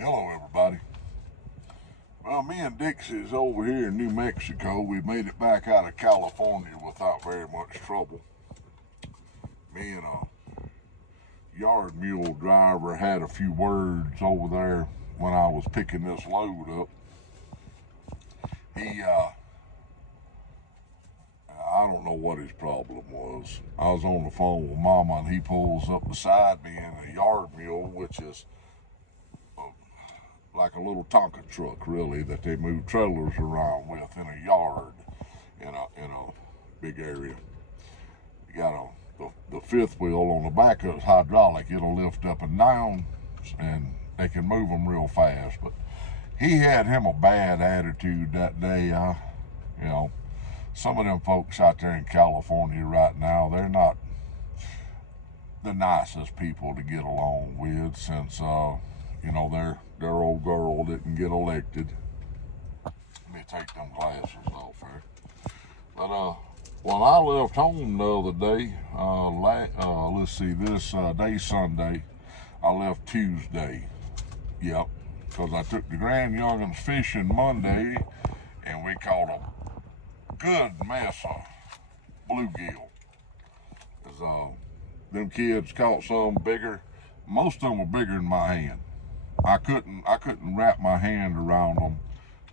Hello, everybody. Well, me and Dixie's over here in New Mexico. We made it back out of California without very much trouble. Me and a yard mule driver had a few words over there when I was picking this load up. I don't know what his problem was. I was on the phone with Mama, and he pulls up beside me in a yard mule, which is like a little Tonka truck, really, that they move trailers around with in a yard, in a big area. You got the fifth wheel on the back of it's hydraulic. It'll lift up and down, and they can move them real fast. But he had him a bad attitude that day. Some of them folks out there in California right now, they're not the nicest people to get along with since their old girl didn't get elected. Let me take them glasses off here. But when I left home the other day, let's see, this day Sunday, I left Tuesday. Yep, because I took the Grand Youngins fishing Monday, and we caught a good mess of bluegill. Them kids caught some bigger. Most of them were bigger than my hand. I couldn't wrap my hand around them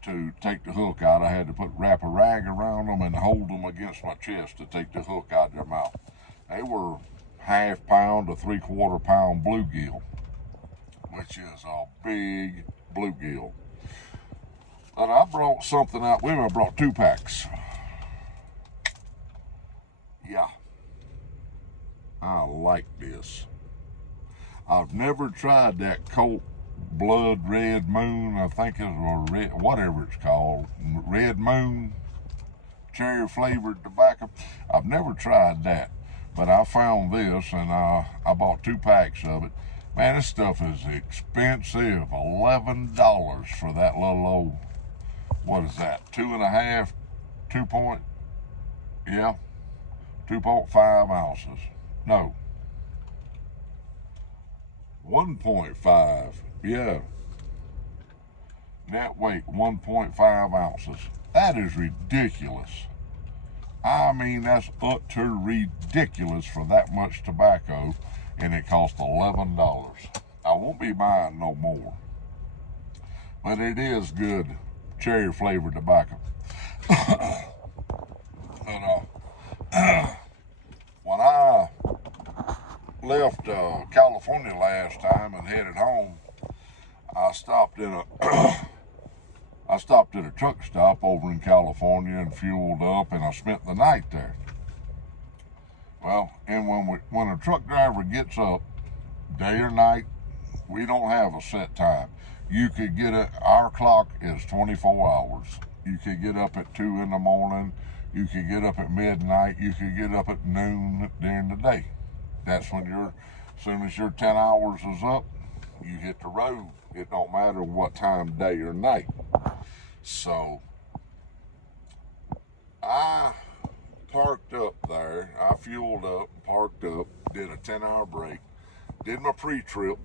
to take the hook out. I had to wrap a rag around them and hold them against my chest to take the hook out of their mouth. They were half pound to 3/4 pound bluegill, which is a big bluegill. And I brought something out with me. I brought 2 packs. Yeah, I like this. I've never tried that Colt Blood Red Moon, I think it's whatever it's called, Red Moon cherry flavored tobacco. I've never tried that, but I found this, and I bought 2 packs of it. Man, this stuff is expensive. $11 for that little old, what is that, 2.5, 2.5 ounces. No, 1.5, yeah. Net weight, 1.5 ounces. That is ridiculous. I mean, that's utter ridiculous for that much tobacco, and it cost $11. I won't be buying no more. But it is good cherry flavored tobacco. And when I left California last time and headed home, I stopped at a truck stop over in California and fueled up, and I spent the night there. Well, and when a truck driver gets up, day or night, we don't have a set time. You could our clock is 24 hours. You could get up at 2 in the morning. You could get up at midnight. You could get up at noon during the day. That's when as soon as your 10 hours is up, you hit the road. It don't matter what time, day or night. So I parked up there. I fueled up, parked up, did a 10-hour break, did my pre-trip.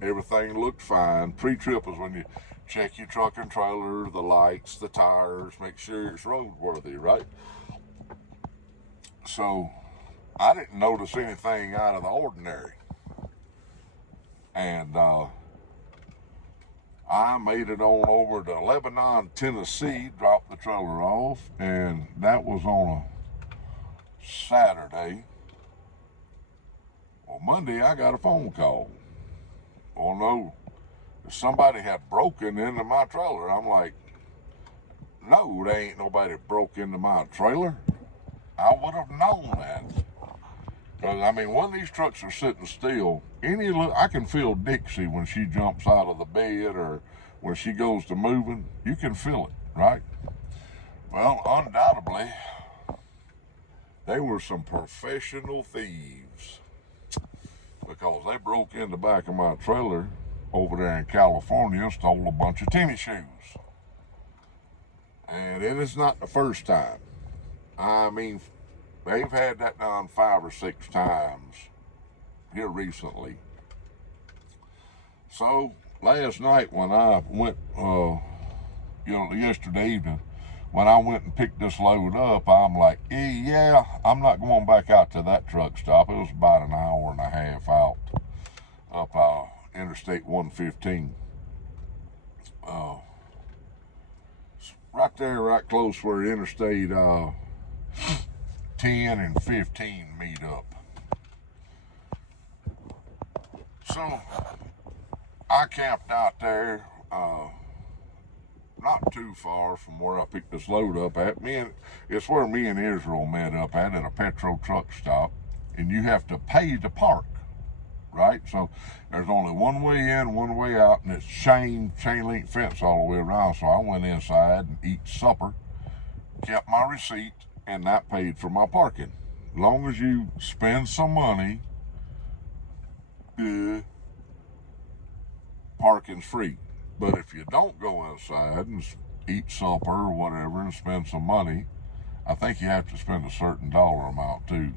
Everything looked fine. Pre-trip is when you check your truck and trailer, the lights, the tires, make sure it's roadworthy, right? So I didn't notice anything out of the ordinary. And I made it on over to Lebanon, Tennessee, dropped the trailer off, and that was on a Saturday. Well, Monday I got a phone call. Oh no, somebody had broken into my trailer. I'm like, no, there ain't nobody broke into my trailer. I would have known that. Because, I mean, when these trucks are sitting still, I can feel Dixie when she jumps out of the bed or when she goes to moving. You can feel it, right? Well, undoubtedly, they were some professional thieves, because they broke in the back of my trailer over there in California and stole a bunch of tennis shoes. And it is not the first time. I mean, they've had that done 5 or 6 times here recently. So last night when I went, yesterday evening, when I went and picked this load up, I'm like, yeah, I'm not going back out to that truck stop. It was about an hour and a half out up Interstate 115. Right there, right close where Interstate 10 and 15 meet up. So I camped out there, not too far from where I picked this load up at. It's where me and Israel met up at a Petro truck stop, and you have to pay to park, right? So there's only one way in, one way out, and it's chain link fence all the way around. So I went inside and eat supper, kept my receipt, and that paid for my parking. As long as you spend some money, parking's free. But if you don't go inside and eat supper or whatever and spend some money, I think you have to spend a certain dollar amount too.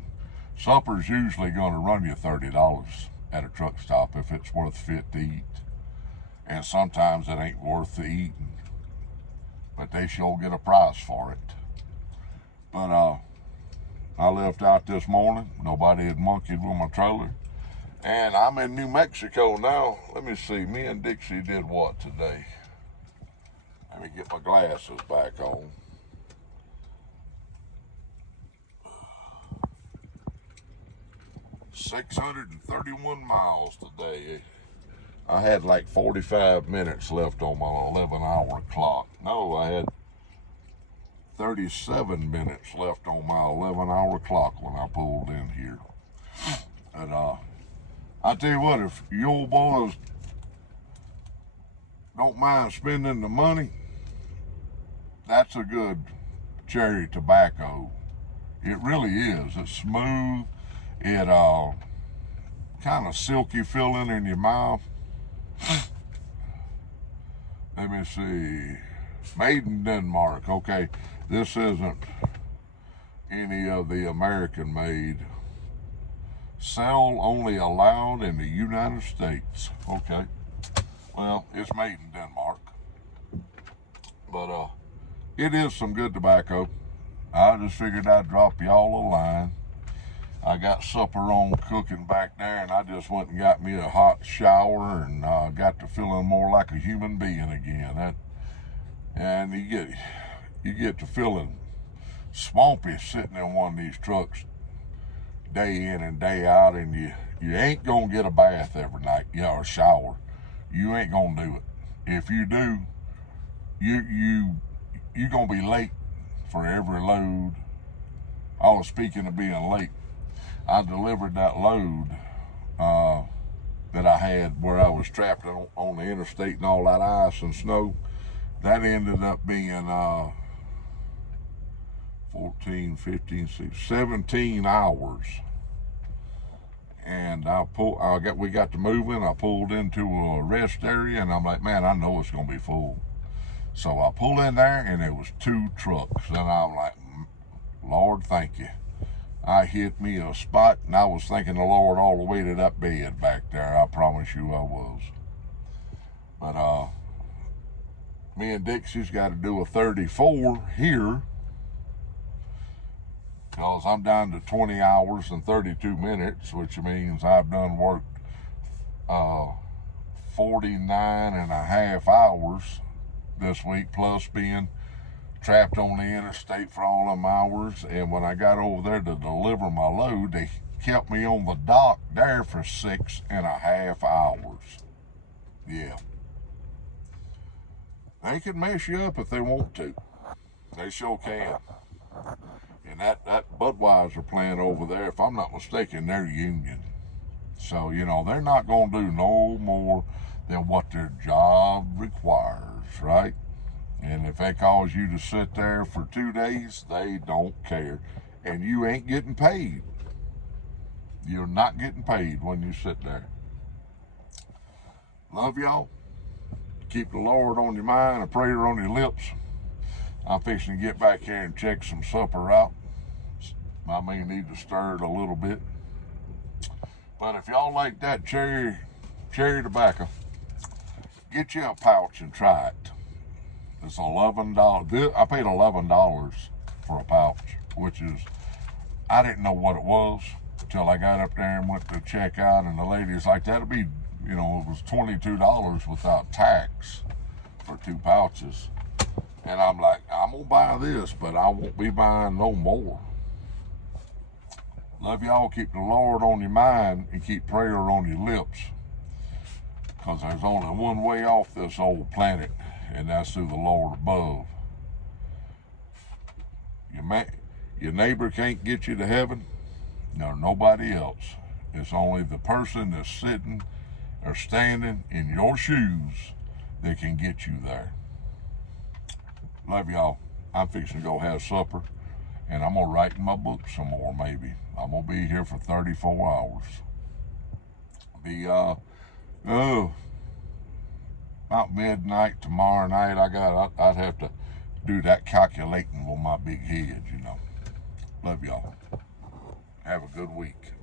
Supper's usually going to run you $30 at a truck stop if it's worth fit to eat. And sometimes it ain't worth the eating, but they sure get a price for it. But I left out this morning. Nobody had monkeyed with my trailer. And I'm in New Mexico now. Let me see, me and Dixie did what today? Let me get my glasses back on. $631 miles today. I had like 45 minutes left on my 11-hour clock. No, I had 37 minutes left on my 11-hour clock when I pulled in here. And I tell you what, if you old boys don't mind spending the money, that's a good cherry tobacco. It really is. It's smooth. It kind of silky feeling in your mouth. Let me see. Made in Denmark. Okay, this isn't any of the American made. Sell only allowed in the United States. Okay. Well, it's made in Denmark. But it is some good tobacco. I just figured I'd drop y'all a line. I got supper on cooking back there, and I just went and got me a hot shower and got to feeling more like a human being again. And you get to feeling swampy sitting in one of these trucks day in and day out, and you ain't gonna get a bath every night, or a shower. You ain't gonna do it. If you do, you gonna be late for every load. Oh, speaking of being late, I delivered that load that I had where I was trapped on the interstate and all that ice and snow. That ended up being 14, 15, 16, 17 hours. And we got to moving. I pulled into a rest area, and I'm like, man, I know it's gonna be full. So I pulled in there, and it was 2 trucks, and I'm like, Lord, thank you. I hit me a spot, and I was thanking the Lord all the way to that bed back there. I promise you I was. But me and Dixie's got to do a 34 here, because I'm down to 20 hours and 32 minutes, which means I've done worked 49 and a half hours this week, plus being trapped on the interstate for all them hours. And when I got over there to deliver my load, they kept me on the dock there for 6.5 hours. Yeah. They can mess you up if they want to. They sure can. And that Budweiser plant over there, if I'm not mistaken, they're union. So, they're not going to do no more than what their job requires, right? And if they cause you to sit there for 2 days, they don't care. And you ain't getting paid. You're not getting paid when you sit there. Love y'all. Keep the Lord on your mind, a prayer on your lips. I'm fixing to get back here and check some supper out. I may need to stir it a little bit. But if y'all like that cherry tobacco, Get you a pouch and try it. It's $11. I paid $11 for a pouch, which is, I didn't know what it was until I got up there and went to check out, and the lady's like, that'll be, it was $22 without tax for 2 pouches. And I'm like, I'm gonna buy this, but I won't be buying no more. Love y'all. Keep the Lord on your mind and keep prayer on your lips. Because there's only one way off this old planet, and that's through the Lord above. Your neighbor can't get you to heaven, nor nobody else. It's only the person that's sitting or standing in your shoes that can get you there. Love y'all. I'm fixing to go have supper, and I'm going to write in my book some more, maybe. I'm going to be here for 34 hours. About midnight tomorrow night, I'd have to do that calculating on my big head, Love y'all. Have a good week.